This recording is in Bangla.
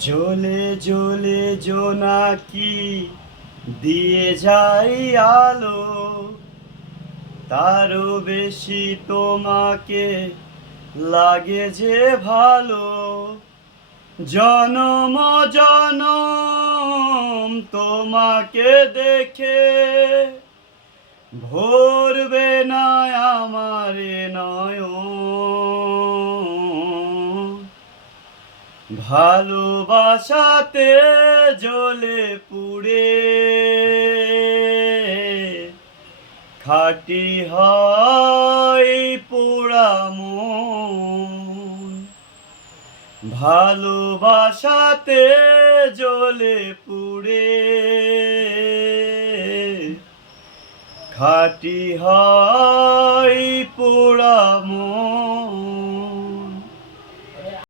জ্বলে জ্বলে জোনাকি দিয়ে যাই আলো, তারও বেশি তোমাকে লাগে যে ভালো। জনম জনম তোমাকে দেখে ভরবে না আমার নয়ন। ভালোবাসাতে জ্বলে পুড়ে খাঁটি হয় পোড়া মন। ভালোবাসাতে জ্বলে পুড়ে খাঁটি হয় পোড়া মন।